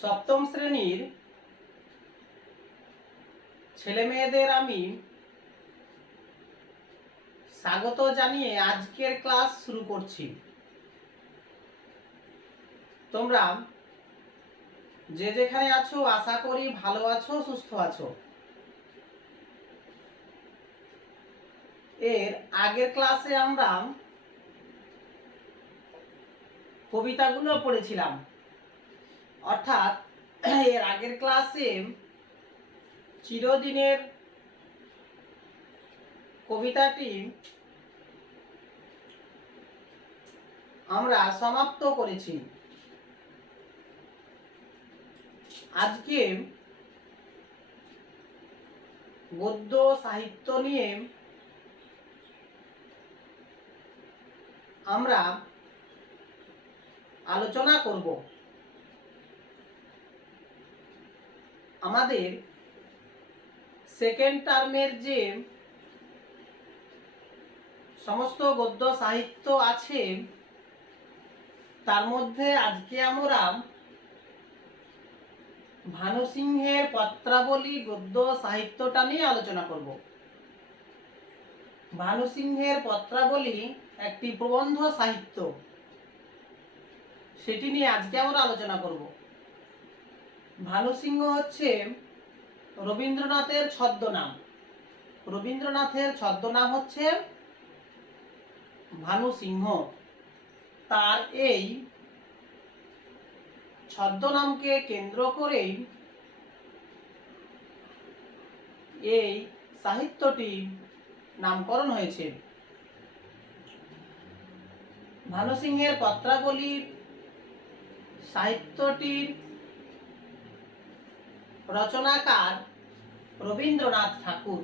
সপ্তম শ্রেণীর ছেলে মেয়েদের আমি স্বাগত জানিয়ে আজকের ক্লাস শুরু করছি। তোমরা যে যেখানে আছো আশা করি ভালো আছো, সুস্থ আছো। এর আগের ক্লাসে আমরা কবিতাগুলো পড়েছিলাম, অর্থাৎ এর আগের ক্লাসে চিরদিনের কবিতাটি আমরা সমাপ্ত করেছি। আজকে গদ্য সাহিত্য নিয়ে আমরা আলোচনা করব। আমাদের সেকেন্ড টার্মের যে সমস্ত গদ্য সাহিত্য আছে তার মধ্যে আজকে আমরা ভানু সিংহের পত্রাবলী গদ্য সাহিত্যটা নিয়ে আলোচনা করব। ভানু সিংহের পত্রাবলী একটি প্রবন্ধ সাহিত্য, সেটি নিয়ে আজকে আমরা আলোচনা করব। ভানু সিংহ হচ্ছে রবীন্দ্রনাথের ছদ্মনাম। রবীন্দ্রনাথের ছদ্মনাম হচ্ছে ভানু সিংহ। তার এই ছদ্মনামকে কেন্দ্র করেই এই সাহিত্যটি নামকরণ হয়েছে। ভানু সিংহের পত্রাবলী সাহিত্যটির রচনাকার রবীন্দ্রনাথ ঠাকুর।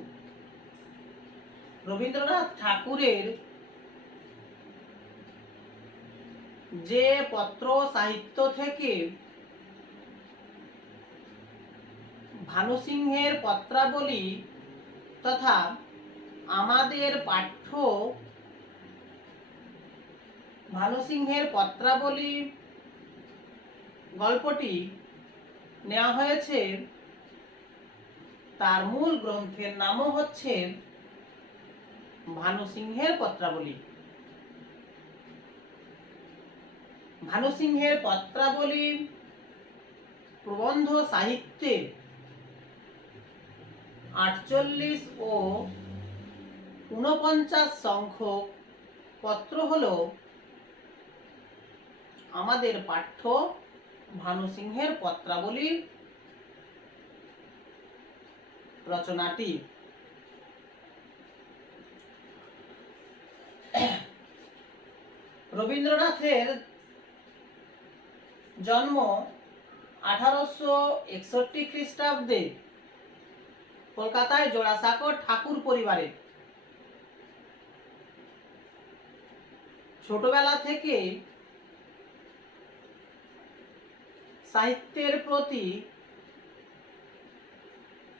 রবীন্দ্রনাথ ঠাকুরের যে পত্র সাহিত্য থেকে ভানু সিংহের পত্রাবলী তথা আমাদের পাঠ্য ভানু সিংহের পত্রাবলী গল্পটি নেওয়া হয়েছে, তার মূল গ্রন্থের নামও হচ্ছে ভানু সিংহের পত্রাবলী। ভানু সিংহের পত্রাবলী প্রবন্ধ সাহিত্যের 48 ও 49 সংখ্যক পত্র হলো আমাদের পাঠ্য ভানু সিংহের পত্রাবলী রচনাটি। রবীন্দ্রনাথের জন্ম 1861 খ্রিস্টাব্দে কলকাতায় জোড়াসাঁকোর ঠাকুর পরিবারে। ছোটবেলা থেকে সাহিত্যের প্রতি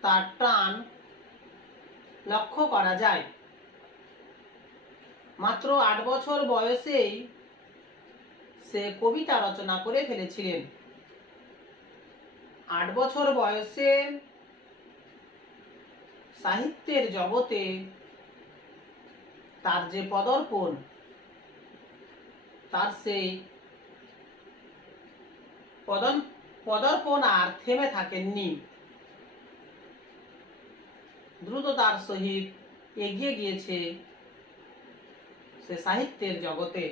তার টান লক্ষ্য করা যায়। মাত্র 8 বছর বয়সেই সে কবিতা রচনা করে ফেলেছিলেন। 8 বছর বয়সে সাহিত্যের জগতে তার যে পদার্পণ, তার সেই পদার্পণ আর থেমে থাকেননি। দ্রুততার সহিত এগিয়ে গিয়েছে সে সাহিত্যের জগতে।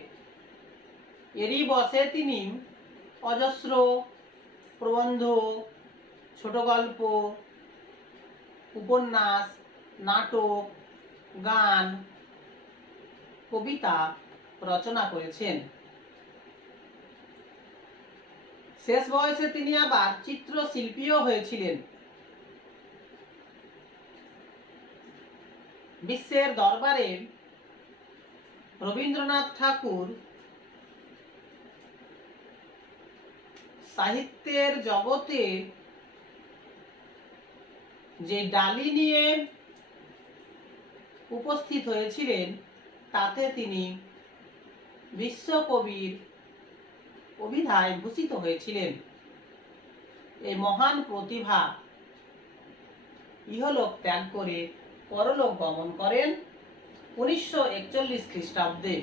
এরই বসে তিনি অজস্র প্রবন্ধ, ছোট গল্প, উপন্যাস, নাটক, গান, কবিতা রচনা করেছেন। শেষ বয়সে তিনি আবার চিত্রশিল্পীও হয়েছিলেন। বিশ্বের দরবারে রবীন্দ্রনাথ ঠাকুর সাহিত্যের জগতে যে ডালি নিয়ে উপস্থিত হয়েছিলেন তাতে তিনি বিশ্বকবির অভিধায় ভূষিত হয়েছিলেন। এই মহান প্রতিভা ইহলোক ত্যাগ করে পরলোক গমন করেন 1941 খ্রিস্টাব্দে।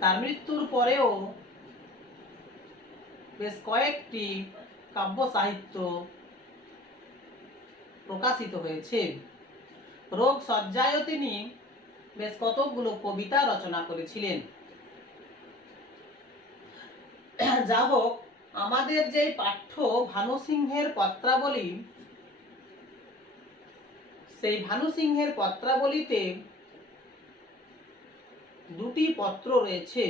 তার মৃত্যুর পরেও বেশ কয়েকটি কাব্য সাহিত্য প্রকাশিত হয়েছে। রোগ শয্যায়ও তিনি বেশ কতকগুলো কবিতা রচনা করেছিলেন। যা হোক, আমাদের যে পাঠ্য ভানু সিংহের পত্রাবলী, সেই ভানু সিংহের পত্রাবলীতে দুটি পত্র রয়েছে,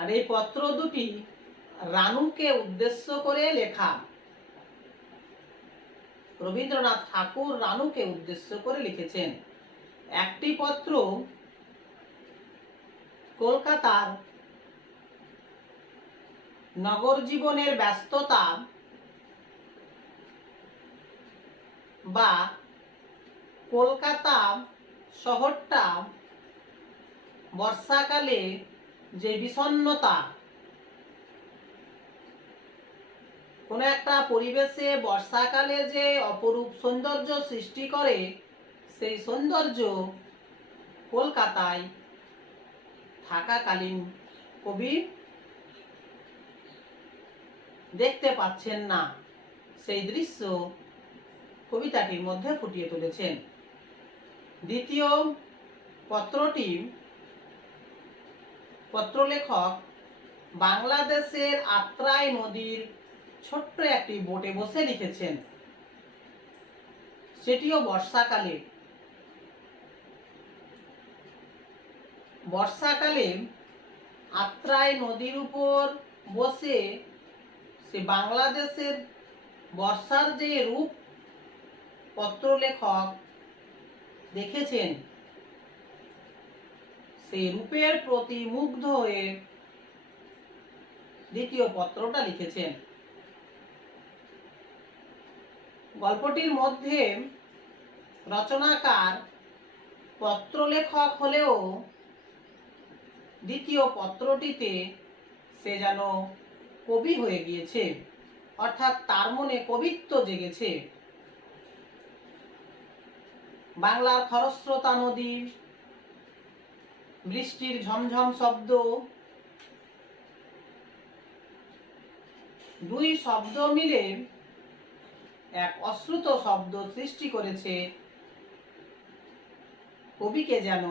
আর এই পত্র দুটি রানুকে উদ্দেশ্য করে লেখা। রবীন্দ্রনাথ ঠাকুর রানুকে উদ্দেশ্য করে লিখেছেন। একটি পত্র কলকাতার নগর জীবনের ব্যস্ততা বা কলকাতা শহরটা বর্ষাকালে যে বিষণ্ণতা, কোনো একটা পরিবেশে বর্ষাকালে যে অপরূপ সৌন্দর্য সৃষ্টি করে, সেই সৌন্দর্য কলকাতায় থাকাকালীন কবি দেখতে পাচ্ছেন না, সেই দৃশ্য কবিতাটির মধ্যে ফুটিয়ে তুলেছেন। দ্বিতীয় পত্রটি পত্রলেখক বাংলাদেশের আত্রাই নদীর ছোট্ট একটি বোটে বসে লিখেছেন, সেটিও বর্ষাকালে। বর্ষাকালে আত্রাই নদীর উপর বসে সে বাংলাদেশের বর্ষার যে রূপ পত্রলেখক দেখেছেন, সেই রূপের প্রতি মুগ্ধ হয়ে দ্বিতীয় পত্রটা লিখেছেন। গল্পটির মধ্যে রচনাকার পত্রলেখক হলেও দ্বিতীয় পত্রটিতে সে যেন কবি হয়ে গিয়েছে, অর্থাৎ তার মনে কবিত্ব জেগেছে। বাংলার খরস্রোতা নদী, বৃষ্টির ঝমঝম শব্দ, দুই শব্দ মিলে এক অশ্রুত শব্দ সৃষ্টি করেছে, কবিকে যেন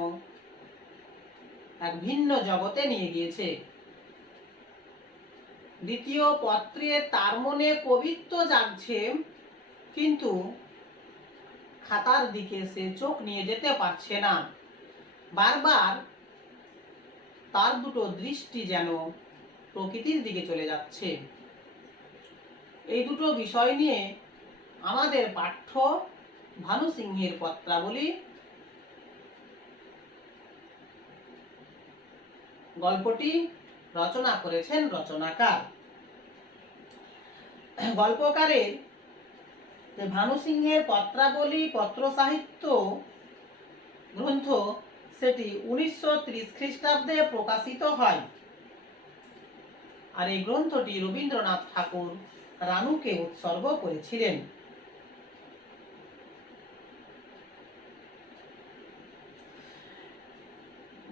এক ভিন্ন জগতে নিয়ে গিয়েছে। দ্বিতীয় পত্রে তার মনে কবিত্ব জাগছে, কিন্তু খাতার দিকে সে চোখ নিয়ে যেতে পারছে না। বারবার তার দুটো দৃষ্টি যেন প্রকৃতির দিকে চলে যাচ্ছে। এই দুটো বিষয় নিয়ে আমাদের পাঠ্য ভানু সিংহের পত্রাবলী গল্পটি রচনা করেছেন রচনাকার। গল্পকারের যে ভানু সিংহের পত্রাবলী পত্র সাহিত্য গ্রন্থ, সেটি 1930 খ্রিস্টাব্দে প্রকাশিত হয়। আর এই গ্রন্থটি রবীন্দ্রনাথ ঠাকুর রানুকে উৎসর্গ করেছিলেন।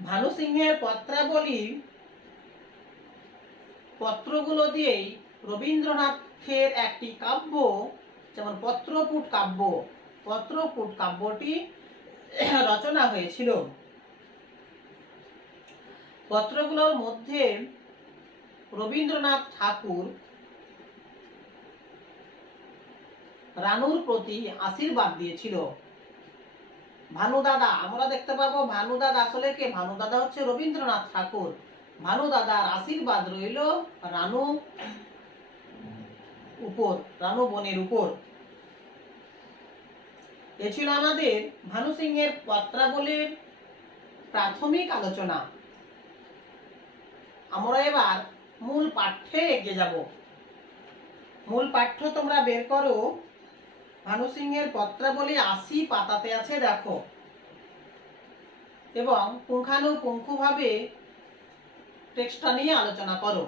ভানু সিংহের পত্রাবলী পত্রগুলো দিয়েই রবীন্দ্রনাথের একটি কাব্য, যেমন পত্রপুট কাব্য, পত্রপুট কাব্যটি রচনা হয়েছিল। পত্রগুলোর মধ্যে রবীন্দ্রনাথ ঠাকুর রানুর প্রতি আশীর্বাদ দিয়েছিল। ভানুদাদা, আমরা দেখতে পাবো ভানুদাদা আসলে কে? ভানুদাদা হচ্ছে রবীন্দ্রনাথ ঠাকুর। ভানুদাদার আশীর্বাদ রইল রানু উপর, রানু বনের উপর। এ ছিল আমাদের ভানু সিংহের পত্রাবলীর প্রাথমিক আলোচনা। আমরা এবার মূল পাঠ্যে এগিয়ে যাব। মূল পাঠ্য তোমরা বের করো। ভানু সিংহের পত্রাবলী 80 পাতাতে আছে, দেখো, এবং পুঙ্খানুপুঙ্খভাবে টেক্সটটা নিয়ে আলোচনা করো।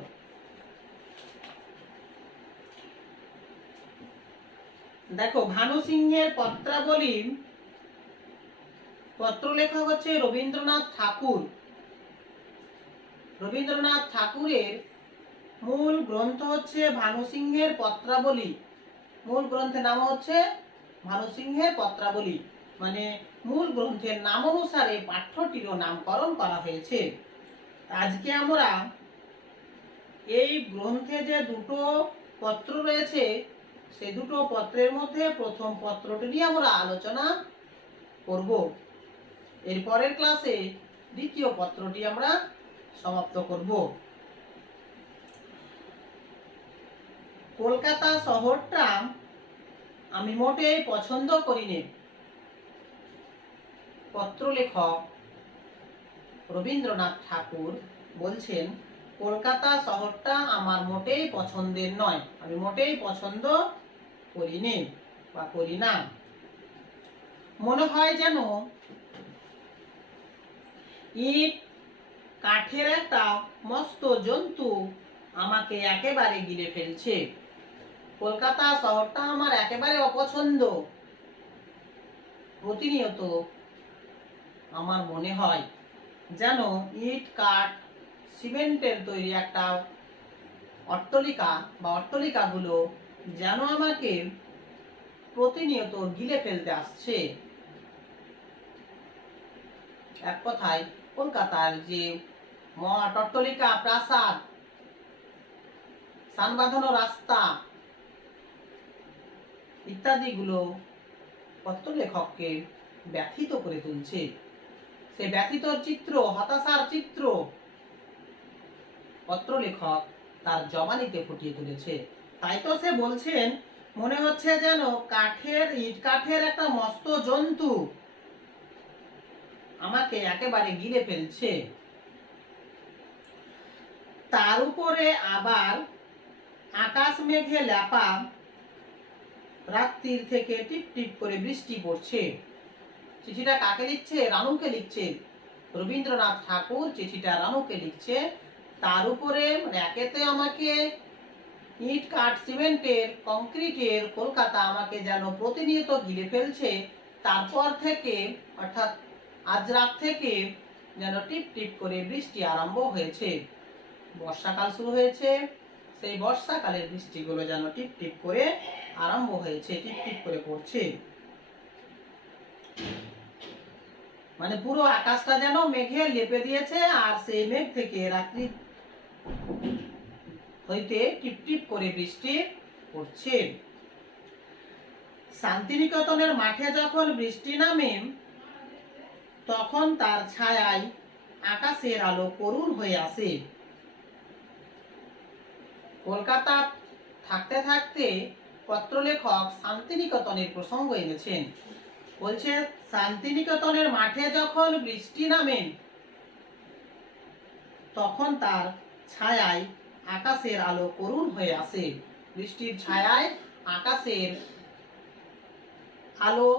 দেখো, ভানু সিংহের পত্রাবলী, পত্রলেখক হচ্ছে রবীন্দ্রনাথ ঠাকুর। রবীন্দ্রনাথ ঠাকুরের মূল গ্রন্থ হচ্ছে ভানু সিংহের পত্রাবলী। মূল গ্রন্থের নাম হচ্ছে ভানু সিংহের পত্রাবলী, মানে মূল গ্রন্থের নাম অনুসারে পাঠ্যটিরও নামকরণ করা হয়েছে। আজকে আমরা এই গ্রন্থে যে দুটো পত্র রয়েছে, সেই দুটো পত্রের মধ্যে প্রথম পত্রটি নিয়ে আমরা আলোচনা করব। এর পরের ক্লাসে দ্বিতীয় পত্রটি আমরা সমাপ্ত করব। কলকাতা শহরটা আমি মোটেই পছন্দ করিনি। পত্রলেখক রবীন্দ্রনাথ ঠাকুর বলছেন, কলকাতা শহরটা আমার মোটেই পছন্দের নয়, আমি মোটেই পছন্দ করিনি বা করি না। মনে হয় যেন ইট কাঠের একটা মস্ত জন্তু আমাকে একেবারে গিলে ফেলছে। কলকাতা শহরটা আমার একেবারে অপছন্দ। প্রতিনিয়ত আমার মনে হয় যেন ইট কাঠ সিমেন্টের তৈরি একটা অট্টালিকা বা অট্টালিকাগুলো যেন আমাকে প্রতিনিয়ত গিলে ফেলতে আসছে। এক কথায় কলকাতার যে মঠ, অট্টালিকা, প্রাসাদ, সান বাঁধানো রাস্তা ইত্যাদিগুলো পত্রলেখককে ব্যথিত করে তুলছে। সে ব্যথিত চিত্র, হতাশার চিত্র পত্রলেখক তার জবানিতে ফুটিয়ে তুলেছে। তাই তো সে বলছেন, মনে হচ্ছে যেন ইট কাঠের একটা মস্ত জন্তু আমাকে একেবারে গিলে ফেলছে। তার উপরে আবার আকাশ মেঘে ল্যাপা, রাত্রির থেকে টিপ টিপ করে বৃষ্টি পড়ছে। চিঠিটা কাকে লিখছে? রানুকে লিখছে। রবীন্দ্রনাথ ঠাকুর চিঠিটা রানুকে লিখছে। তার উপরে একেতে আমাকে ইট কাঠ সিমেন্টের কংক্রিটের কলকাতা আমাকে যেন প্রতিনিয়ত গিলে ফেলছে। তারপর থেকে অর্থাৎ আজ রাত থেকে যেন টিপ টিপ করে বৃষ্টি আরম্ভ হয়েছে। বর্ষাকাল শুরু হয়েছে, সেই বর্ষাকালের বৃষ্টিগুলো যেন টিপ টিপ করে আরম্ভ হয়েছে, টিপ টিপ করে পড়ছে। মানে পুরো আকাশটা যেন মেঘে লেপে দিয়েছে, আর সেই মেঘ থেকে রাত্রি হইতে টিপ টিপ করে বৃষ্টি পড়ছে। শান্তিনিকেতনের মাঠে যখন বৃষ্টি নামে, তখন তার ছায়ায় আকাশের আলো করুণ হয়ে আসে। কলকাতা থাকতে থাকতে পত্রলেখক শান্তিনিকেতনের প্রসঙ্গ এনেছেন। বলছে, শান্তিনিকেতনের মাঠে যখন বৃষ্টি নামে, তখন তার ছায়ায় আকাশের আলো করুণ হয়ে আসে। বৃষ্টির ছায়ায় আকাশের আলো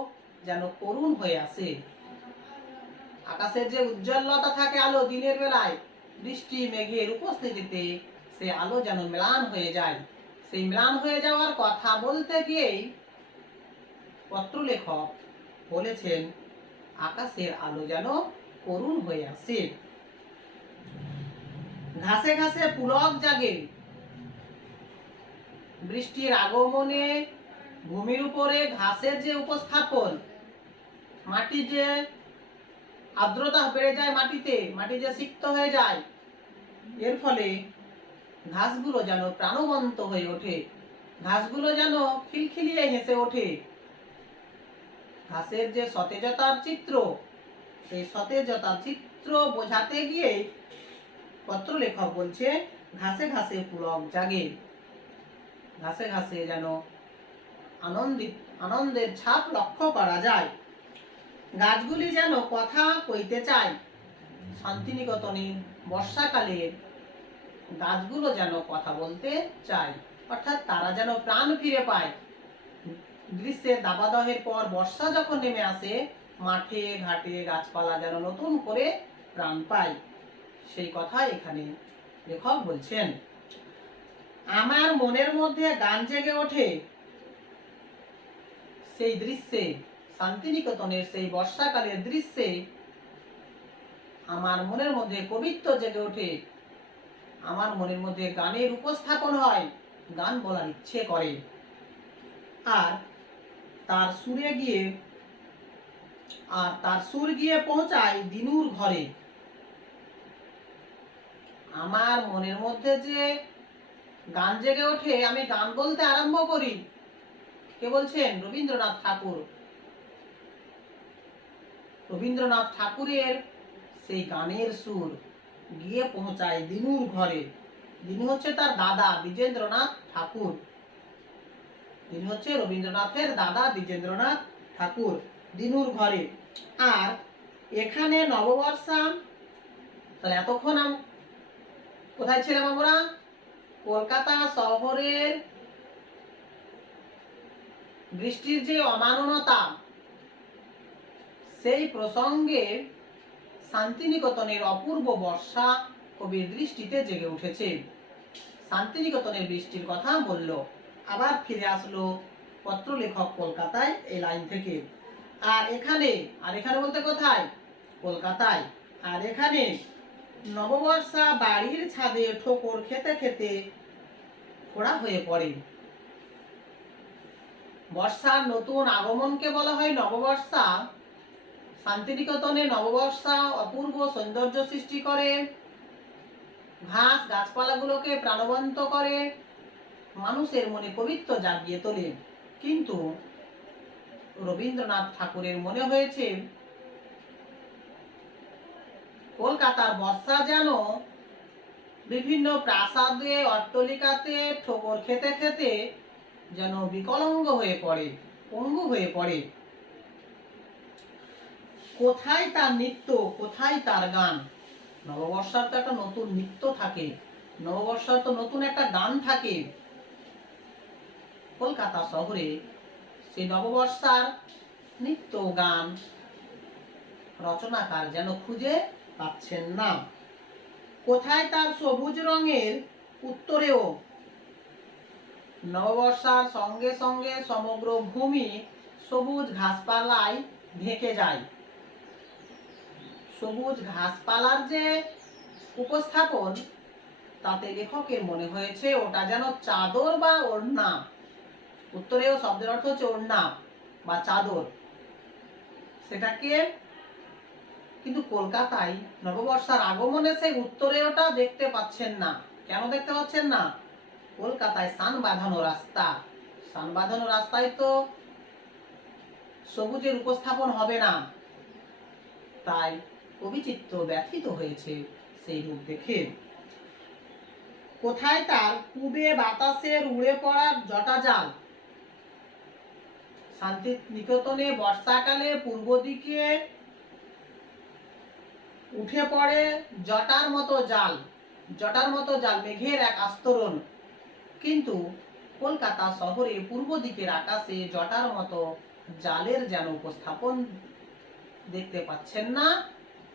যেন করুণ হয়ে আসে। আকাশের যে উজ্জ্বলতা থাকে আলো দিনের বেলায়, বৃষ্টি মেঘের উপস্থিতিতে সে আলো যেন ম্লান হয়ে যায়। সেই ম্লান হয়ে যাওয়ার কথা বলতে গিয়েই পত্রলেখক বলেছেন, আকাশের আলো যেন করুণ হয়ে আসে। ঘাসে ঘাসে পুলক জাগে। বৃষ্টির আগমনে ভূমির উপরে ঘাসের যে উপস্থাপন, মাটি যে আর্দ্রতা বেড়ে যায়, মাটি যে সিক্ত হয়ে যায়, এর ফলে ঘাসগুলো যেন প্রাণবন্ত হয়ে ওঠে, ঘাসগুলো যেন খিলখিলিয়ে হেসে ওঠে। ঘাসের যে সতেজতার চিত্র, সেই সতেজতার চিত্র বোঝাতে গিয়ে পত্রলেখক বলছে, ঘাসে ঘাসে পুলক জাগে। ঘাসে ঘাসে যেন আনন্দের ছাপ লক্ষ্য করা যায়। গাছগুলি যেন কথা কইতে চায়। শান্তিনিকেতনে বর্ষাকালের গাছগুলো যেন কথা বলতে চায়, অর্থাৎ তারা যেন প্রাণ ফিরে পায়। গ্রীষ্মের দাবাদহের পর বর্ষা যখন নেমে আসে, মাঠে ঘাটে গাছপালা যেন নতুন করে প্রাণ পায়, সেই কথা এখানে লেখক বলছেন, আমার মনের মধ্যে গান জেগে ওঠে সেই দৃশ্যে, শান্তিনিকেতনের সেই বর্ষাকালের দৃশ্যে আমার মনের মধ্যে কবিত্ব জেগে ওঠে, আমার মনের মধ্যে গানের উপস্থাপন হয়, গান বলার ইচ্ছে করে। আর তার সুর গিয়ে পৌঁছায় দিনুর ঘরে। আমার মনের মধ্যে যে গান জেগে ওঠে, আমি গান বলতে আরম্ভ করি। কে বলছেন? রবীন্দ্রনাথ ঠাকুর। রবীন্দ্রনাথ ঠাকুরের সেই গানের সুর গিয়ে পৌঁছায় দিনুর ঘরে। দিনু হচ্ছে তার দাদা দ্বিজেন্দ্রনাথ ঠাকুর। তিনি হচ্ছে রবীন্দ্রনাথের দাদা দ্বিজেন্দ্রনাথ ঠাকুর, দিনুর ঘরে। আর এখানে নববর্ষা, তাহলে এতক্ষণ কোথায় ছিলাম আমরা? কলকাতা শহরের বৃষ্টির যে অমাননতা, সেই প্রসঙ্গে শান্তিনিকেতনের অপূর্ব বর্ষা কবির দৃষ্টিতে জেগে উঠেছে। শান্তিনিকেতনের বৃষ্টির কথা বলল, আবার ফিরে আসলো পত্রলেখক কলকাতায় এই লাইন থেকে। আর এখানে বলতে কোথায়? কলকাতায়। আর এখানে নববর্ষা বাড়ির ছাদে ঠোকর খেতে খেতে খোড়া হয়ে পড়ে। বর্ষার নতুন আগমনকে বলা হয় নববর্ষা। শান্তিনিকেতনে নববর্ষা অপূর্ব সৌন্দর্য সৃষ্টি করে, ঘাস গাছপালাগুলোকে প্রাণবন্ত করে, মানুষের মনে কবিত্ব জাগিয়ে তোলে। কিন্তু রবীন্দ্রনাথ ঠাকুরের মনে হয়েছে কলকাতার বর্ষা যেন বিভিন্ন প্রাসাদে অট্টালিকাতে ঠোকর খেতে খেতে যেন বিকলাঙ্গ হয়ে পড়ে, পঙ্গু হয়ে পড়ে। কোথায় তার নৃত্য, কোথায় তার গান? নববর্ষার তো একটা নতুন নৃত্য থাকে, নববর্ষার তো নতুন একটা গান থাকে। কলকাতা শহরে সেই নববর্ষার নৃত্য গান রচনাকার যেন খুঁজে পাচ্ছেন না। কোথায় তার সবুজ রঙের উত্তরেও? নববর্ষার সঙ্গে সঙ্গে সমগ্র ভূমি সবুজ ঘাসপালায় ঢেকে যায়। সবুজ ঘাসপালার যে উপস্থাপন, তাতে লেখকের মনে হয়েছে ওটা যেন চাদর বা ওড়না। উত্তরেও শব্দের অর্থ হচ্ছে ওড়না বা চাদর। সেটাকে কিন্তু কলকাতায় নববর্ষার আগমনে সেই উত্তরেওটা দেখতে পাচ্ছেন না। কেন দেখতে পাচ্ছেন না? কলকাতায় সান বাঁধানো রাস্তা, সান বাঁধানো রাস্তায় তো সবুজের উপস্থাপন হবে না। তাই কবিচিত্ত ব্যথিত হয়েছে সেই রূপ দেখে। কোথায় তার পূবে বাতাসের উড়ে পড়ার জটা জাল? শান্তিনিকেতনে বর্ষাকালে পূর্ব দিকে উঠে পড়ে জটার মতো জাল, জটার মতো জাল, মেঘের এক আস্তরণ। কিন্তু কলকাতা শহরে পূর্ব দিকের আকাশে জটার মতো জালের যেন উপস্থাপন দেখতে পাচ্ছেন না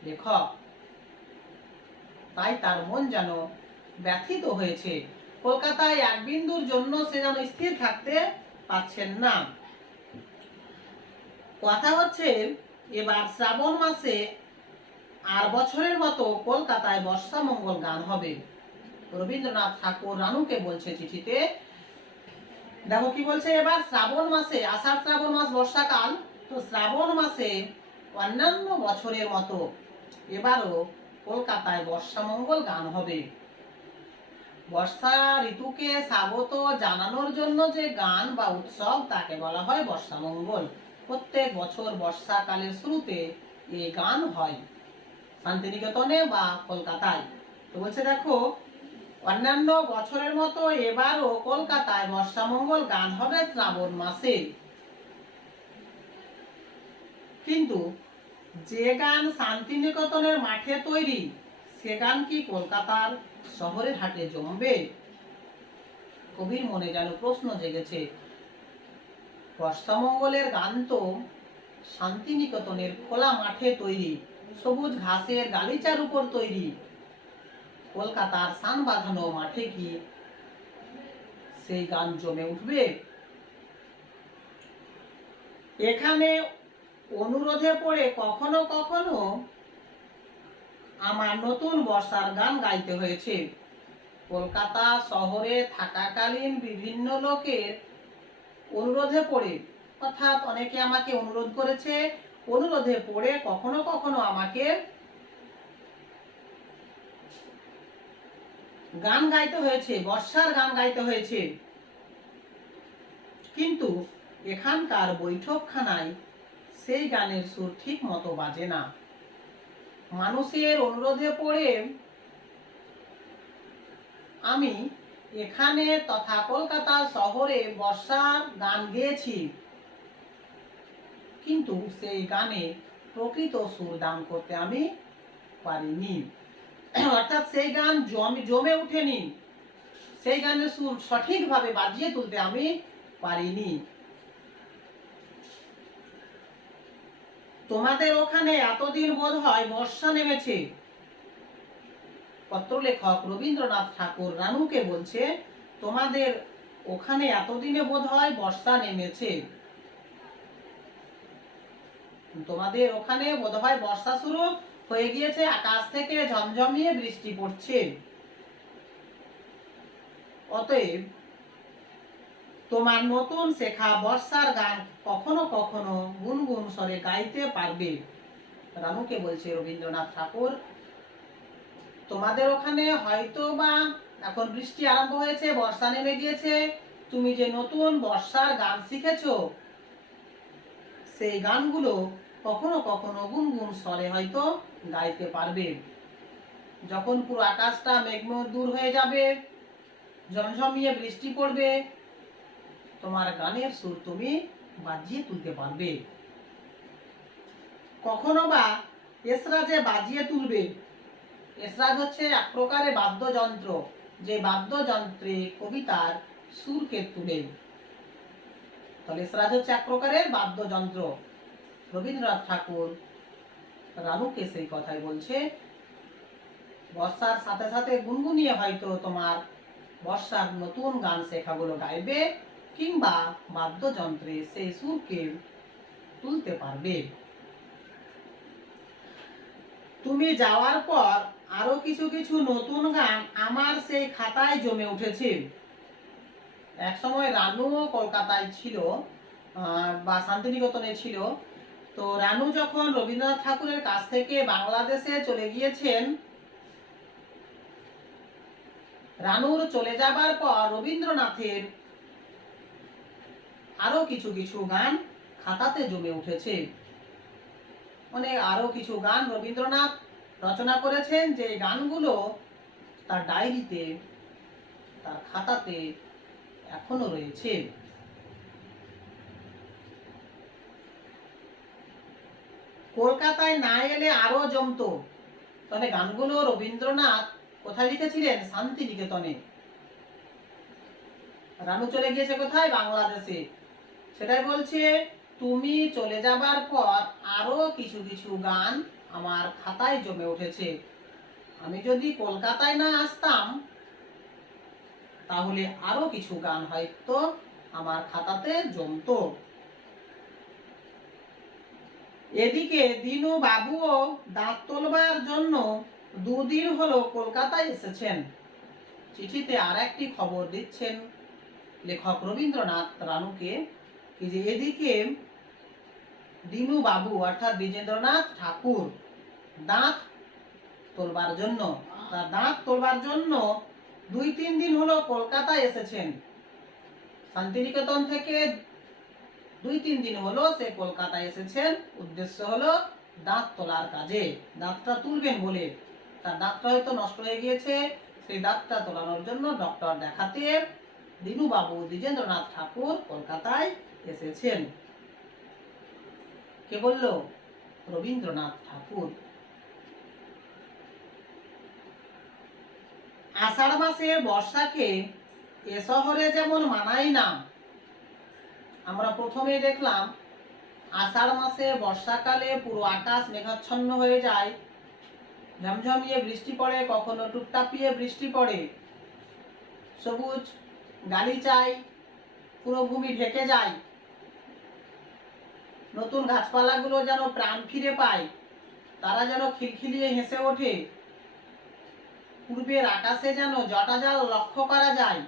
লেখক। তাই তার মন যেন ব্যথিত হয়েছে। কলকাতায় এক বিন্দুর জন্য সে যেন স্থির থাকতে পারছেন না। কথা হচ্ছে এবার শ্রাবণ মাসে আর বছরের মতো কলকাতায় বর্ষা মঙ্গল গান হবে। রবীন্দ্রনাথ ঠাকুর রানুকে বলছে চিঠিতে, দেখো কি বলছে, এবার শ্রাবণ মাসে, আষাঢ় শ্রাবণ মাস বর্ষাকাল, তো শ্রাবণ মাসে অন্যান্য বছরের মতো এবারও কলকাতায় বর্ষা মঙ্গল গান হবে। বর্ষা ঋতুকে স্বাগত জানানোর জন্য যে গান বা উৎসব, তাকে বলা হয় বর্ষা মঙ্গল। প্রত্যেক বছর বর্ষাকালের শুরুতে এই গান হয় শান্তিনিকেতনে বা কলকাতায়। তো বলছে দেখো, অন্যান্য বছরের মতো এবারও কলকাতায় বর্ষা মঙ্গল গান হবে শ্রাবণ মাসে। কিন্তু যে গান শান্তিনিকেতনের মাঠে তৈরি, সে গান কি কলকাতার শহরের হাটে জমবে? কবির মনে যেন প্রশ্ন জেগেছে। বর্ষামঙ্গলের গান তো শান্তিনিকেতনের খোলা মাঠে তৈরি, সবুজ ঘাসের গালিচার উপর তৈরি। কলকাতার সান বাঁধানো মাঠে কি সেই গান জমে উঠবে? এখানে অনুরোধে পড়ে কখনো কখনো আমার নতুন বর্ষার গান গাইতে হয়েছে। কলকাতা শহরে থাকাকালীন বিভিন্ন লোকের অনুরোধে পড়ে, অর্থাৎ অনেকে আমাকে অনুরোধ করেছে, অনুরোধে পড়ে কখনো কখনো আমাকে গান গাইতে হয়েছে, বর্ষার গান গাইতে হয়েছে। কিন্তু এখানকার বৈঠকখানায় সেই গানের সুর ঠিক মতো বাজে না। মানুষের অনুরোধে পড়ে আমি এখানে তথা কলকাতা শহরে বর্ষার গান গেয়েছি, কিন্তু সেই গানে প্রকৃত সুর দান করতে আমি পারিনি। অর্থাৎ সেই গান জমে উঠেনি, সেই গানের সুর সঠিকভাবে বাজিয়ে তুলতে আমি পারিনি। তোমাদের ওখানে এতদিন বোধ হয় বর্ষা নেমেছে। পত্রলেখক রবীন্দ্রনাথ ঠাকুর রানুকে বলছে, তোমাদের ওখানে এতদিনে বোধ হয় বর্ষা নেমেছে, তোমাদের ওখানে বোধ হয় বর্ষা শুরু হয়ে গিয়েছে, আকাশ থেকে ঝমঝমিয়ে বৃষ্টি পড়ছে। অতএব তোমার নতুন শেখা বর্ষার গান কখনো কখনো গুনগুন স্বরে গাইতে পারবে। রানুকে বলছে রবীন্দ্রনাথ ঠাকুর, তোমাদের ওখানে হয়তো বা এখন বৃষ্টি আরম্ভ হয়েছে, বর্ষা নেমে গিয়েছে, তুমি যে নতুন বর্ষার গান শিখেছো সেই গানগুলো কখনো কখনো গুনগুন স্বরে হয়তো গাইতে পারবে। যখন পুরো আকাশটা মেঘময় দূর হয়ে যাবে, ঝমঝমিয়ে বৃষ্টি পড়বে, তোমার গানের সুর তুমি বাজিয়ে তুলতে পারবে। কখনো বা এসরাজে বাজিয়ে তুলবে। এসরাজ হচ্ছে এক প্রকারের বাদ্যযন্ত্র, যে বাদ্যযন্ত্রে কবিতার সুরকে তুলে। তাহলে এসরাজ হচ্ছে এক প্রকারের বাদ্যযন্ত্র। রবীন্দ্রনাথ ঠাকুর রানুকে সেই কথাই বলছে, বর্ষার সাথে সাথে গুনগুনিয়ে হয়তো তোমার বর্ষার নতুন গান শেখাগুলো গাইবে, কিংবা বাদ্যযন্ত্রে সেই সুরকে তুলতে পারবে। তুমি যাওয়ার পর আরো কিছু কিছু নতুন গান আমার সেই খাতায় জমে উঠেছে। এক সময় রানু কলকাতায় ছিল বা শান্তিনিকেতনে ছিল। তো রানু যখন রবীন্দ্রনাথ ঠাকুরের কাছ থেকে বাংলাদেশে চলে গিয়েছেন, রানুর চলে যাবার পর রবীন্দ্রনাথের আরো কিছু কিছু গান খাতাতে জমে উঠেছে। মানে আরো কিছু গান রবীন্দ্রনাথ রচনা করেছেন, যে গানগুলো তার ডায়েরিতে, তার খাতাতে এখনো রয়েছে। কলকাতায় না এলে আরো জমতো। তাহলে গানগুলো রবীন্দ্রনাথ কোথায় লিখেছিলেন? শান্তিনিকেতনে। রানু চলে গিয়েছে কোথায়? বাংলাদেশে। সেটাই বলছে, তুমি চলে যাবার পর আরো কিছু কিছু গান আমার খাতায় জমে উঠেছে। আমি যদি কলকাতায় না আসতাম তাহলে আরো কিছু গান হয়তো আমার খাতাতে জমতো। এদিকে দিনু বাবুও দাঁত তোলবার জন্য দুদিন হলো কলকাতায় এসেছেন। চিঠিতে আর একটি খবর দিচ্ছেন লেখক রবীন্দ্রনাথ রানুকে, যে এদিকে দিনু বাবু অর্থাৎ দ্বিজেন্দ্রনাথ ঠাকুর দাঁত তোলবার জন্য, তার দাঁত তোলবার জন্য 2-3 দিন হলো কলকাতায় এসেছেন। শান্তিনিকেতন থেকে 2-3 দিন হলো সে কলকাতায় এসেছেন। উদ্দেশ্য হলো দাঁত তোলার কাজে, দাঁতটা তুলবেন বলে। তার দাঁতটা হয়তো নষ্ট হয়ে গিয়েছে, সেই দাঁতটা তোলানোর জন্য ডক্টর দেখাতে দিনুবাবু দ্বিজেন্দ্রনাথ ঠাকুর কলকাতায় এসেছেন। কে বলল? রবীন্দ্রনাথ ঠাকুর। আষাঢ় মাসে বর্ষাকে এ শহরে যেমন মানায় না। আমরা প্রথমে দেখলাম আষাঢ় মাসে বর্ষাকালে পুরো আকাশ মেঘাচ্ছন্ন হয়ে যায়, ঝমঝমিয়ে বৃষ্টি পড়ে, কখনো টুপটাপিয়ে বৃষ্টি পড়ে, সবুজ গালিচায় পুরো ভূমি ঢেকে যায়, নতুন গাছপালাগুলো যেন প্রাণ ফিরে পায়, তারা যেন খিলখিলিয়ে হেসে ওঠে, পূর্বের আকাশে যেন জটাজাল লক্ষ্য করা যায়।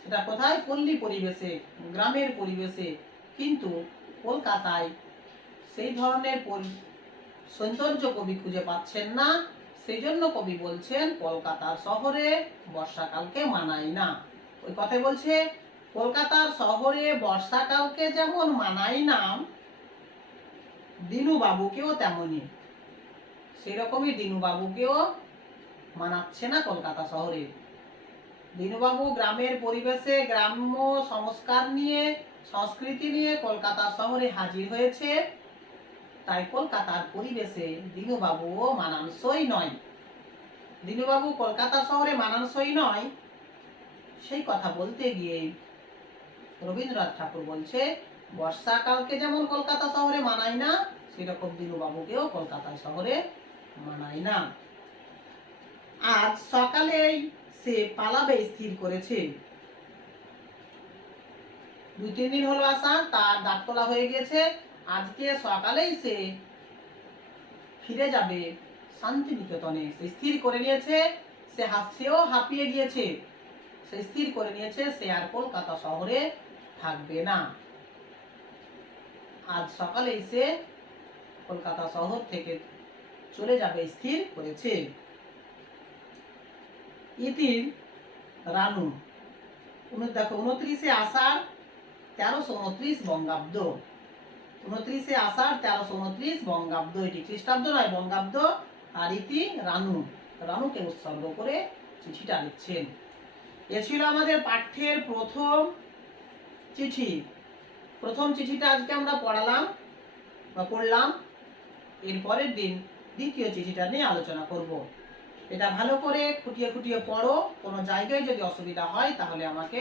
সেটা কোথায়? পল্লী পরিবেশে, গ্রামের পরিবেশে। কিন্তু কলকাতায় সেই ধরনের সৌন্দর্য কবি খুঁজে পাচ্ছেন না। সেই জন্য কবি বলছেন কলকাতার শহরে বর্ষাকালকে মানায় না। ওই কথাই বলছে, কলকাতার শহরে বর্ষাকালকে যেমন মানায় না, দিনুবাবুকেও তেমনই। সেরকমই দিনুবাবুকেও মানাচ্ছে না কলকাতা শহরে। দিনুবাবু গ্রামের পরিবেশে, গ্রাম্য সংস্কার নিয়ে, সংস্কৃতি নিয়ে কলকাতা শহরে হাজির হয়েছে। তাই কলকাতার পরিবেশে দিনুবাবুও মানানসই নয়। দিনুবাবু কলকাতা শহরে মানানসই নয়, সেই কথা বলতে গিয়ে রবীন্দ্রনাথ ঠাকুর বলছে বর্ষাকালকে যেমন কলকাতা শহরে মানায় না, সেরকম দিনুবাবুকেও কলকাতা শহরে মানায় না। আজ সকালেই সে পালাবে স্থির করেছে। 2-3 দিন হলো আসা, তার ডাক তোলা হয়ে গিয়েছে। আজকে সকালেই সে ফিরে যাবে শান্তিনিকেতনে। সে স্থির করে নিয়েছে, সেও হাঁপিয়ে গিয়েছে। সে স্থির করে নিয়েছে সে আর কলকাতা শহরে থাকবে না। আজ সকালেই সে কলকাতা শহর থেকে চলে যাবে স্থির করেছে। ইতির রানু। দেখো 29 আষাঢ় 1329 বঙ্গাব্দ। 29 আষাঢ় 1329 বঙ্গাব্দ। এটি খ্রিস্টাব্দ নয়, বঙ্গাব্দ। আর ইতি রানু, রানুকে উৎসর্গ করে চিঠিটা লিখছেন। এ ছিল আমাদের পাঠ্যের প্রথম চিঠি। প্রথম চিঠিটা আজকে আমরা পড়লাম। এর পরের দিন দ্বিতীয় চিঠিটা নিয়ে আলোচনা করব। এটা ভালো করে খুঁটিয়ে খুঁটিয়ে পড়ো। কোনো জায়গায় যদি অসুবিধা হয় তাহলে আমাকে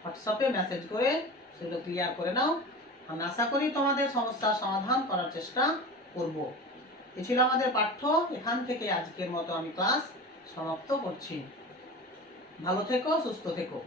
হোয়াটসঅ্যাপে মেসেজ করে সেগুলো ক্লিয়ার করে নাও। আমি আশা করি তোমাদের সমস্যার সমাধান করার চেষ্টা করব। এ ছিল আমাদের পাঠ্য। এখান থেকে আজকের মতো আমি ক্লাস সমাপ্ত করছি। ভালো থেকো, সুস্থ থেকো।